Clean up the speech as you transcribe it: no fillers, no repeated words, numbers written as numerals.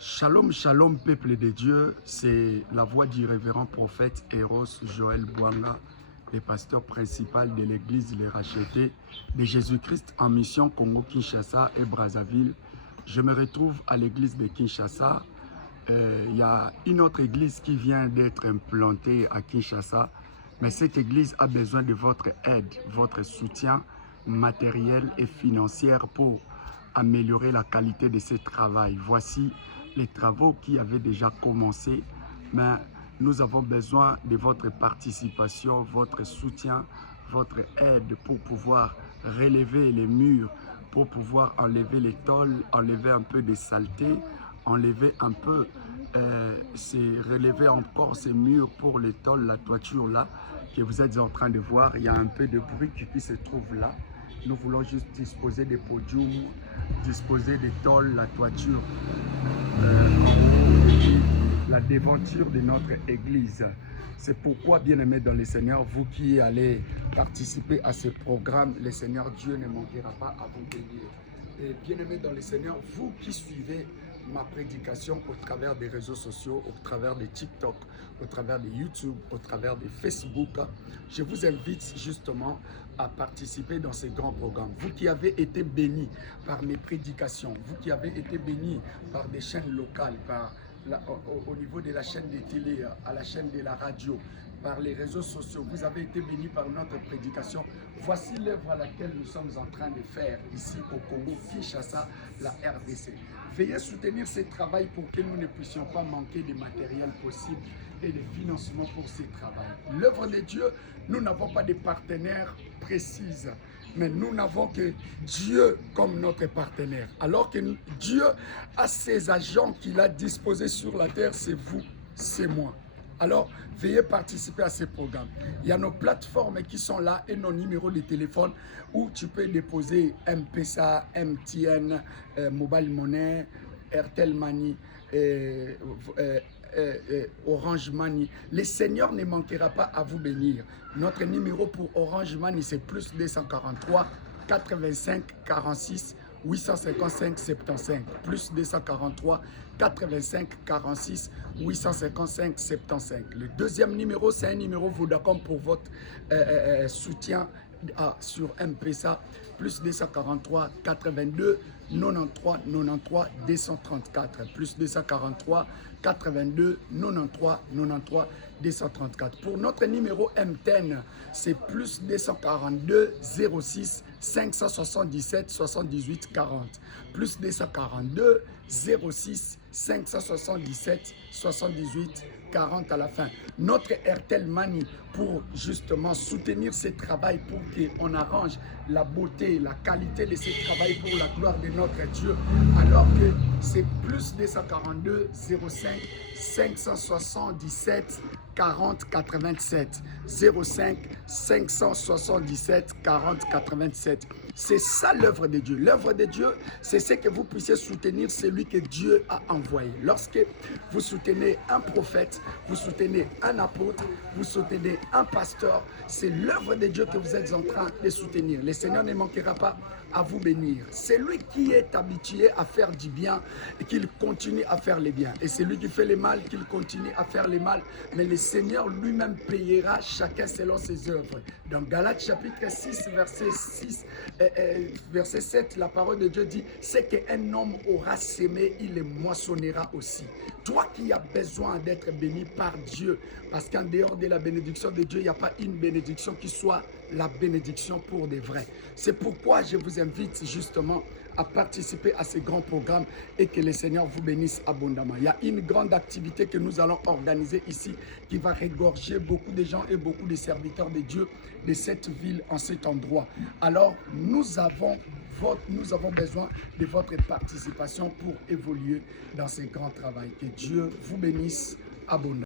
Shalom, shalom, peuple de Dieu. C'est la voix du révérend prophète Eros Joël Bouanga, le pasteur principal de l'église Les Rachetés de Jésus-Christ en mission Congo-Kinshasa et Brazzaville. Je me retrouve à l'église de Kinshasa. Il y a une autre église qui vient d'être implantée à Kinshasa, mais cette église a besoin de votre aide, votre soutien matériel et financier pour améliorer la qualité de ce travail. Voici les travaux qui avaient déjà commencé, mais nous avons besoin de votre participation, votre soutien, votre aide pour pouvoir relever les murs, pour pouvoir enlever les tôles, enlever un peu de saleté, enlever un peu, relever encore ces murs pour les tôles, la toiture là, que vous êtes en train de voir. Il y a un peu de bruit qui se trouve là. Nous voulons juste disposer des podiums, disposer des tôles, la toiture, la devanture de notre église. C'est pourquoi, bien-aimés dans le Seigneur, vous qui allez participer à ce programme, le Seigneur Dieu ne manquera pas à vous bénir. Et bien-aimés dans le Seigneur, vous qui suivez ma prédication au travers des réseaux sociaux, au travers de TikTok, au travers de YouTube, au travers de Facebook, je vous invite justement à participer dans ces grands programmes. Vous qui avez été bénis par mes prédications, vous qui avez été bénis par des chaînes locales, au niveau de la chaîne de télé, à la chaîne de la radio, par les réseaux sociaux, vous avez été bénis par notre prédication. Voici l'œuvre à laquelle nous sommes en train de faire ici au Congo, Kinshasa, la RDC. Veuillez soutenir ce travail pour que nous ne puissions pas manquer de matériel possible et de financement pour ce travail. L'œuvre de Dieu, nous n'avons pas de partenaires précises, mais nous n'avons que Dieu comme notre partenaire. Alors que Dieu a ses agents qu'il a disposés sur la terre, c'est vous, c'est moi. Alors, veuillez participer à ces programmes. Il y a nos plateformes qui sont là et nos numéros de téléphone où tu peux déposer M-Pesa, MTN, Mobile Money, Airtel Money, Orange Money. Le Seigneur ne manquera pas à vous bénir. Notre numéro pour Orange Money, c'est plus 243 85 46 855 75, plus 243 85 46 855 75. Le deuxième numéro, c'est un numéro Vodacom pour votre soutien sur M-Pesa, plus 243 82 93 93 234, plus 243 82 93 93 234. Pour notre numéro MTN, c'est plus 242 06 577 78 40, plus 242 06 577 78 40 à la fin. Notre Airtel Money pour justement soutenir ce travail, pour qu'on arrange la beauté, la qualité de ce travail pour la gloire de notre Dieu, alors que c'est plus 242 05 577 40 87, 05 577 40 87. C'est ça l'œuvre de Dieu. L'œuvre de Dieu, c'est ce que vous puissiez soutenir celui que Dieu a envoyé. Lorsque vous soutenez un prophète, vous soutenez un apôtre, vous soutenez un pasteur, c'est l'œuvre de Dieu que vous êtes en train de soutenir. Le Seigneur ne manquera pas à vous bénir. C'est lui qui est habitué à faire du bien et qu'il continue à faire le bien. Et c'est lui qui fait le mal, qu'il continue à faire le mal. Mais le Seigneur lui-même payera chacun selon ses œuvres. Dans Galates chapitre 6, verset 7, la parole de Dieu dit, c'est qu'un homme aura sémé, il le moissonnera aussi. Toi qui as besoin d'être béni par Dieu, parce qu'en dehors de la bénédiction de Dieu, il n'y a pas une bénédiction qui soit la bénédiction pour des vrais. C'est pourquoi je vous invite justement à participer à ces grands programmes et que le Seigneur vous bénisse abondamment. Il y a une grande activité que nous allons organiser ici qui va regorger beaucoup de gens et beaucoup de serviteurs de Dieu de cette ville en cet endroit. Alors, nous avons besoin de votre participation pour évoluer dans ce grand travail. Que Dieu vous bénisse abondamment.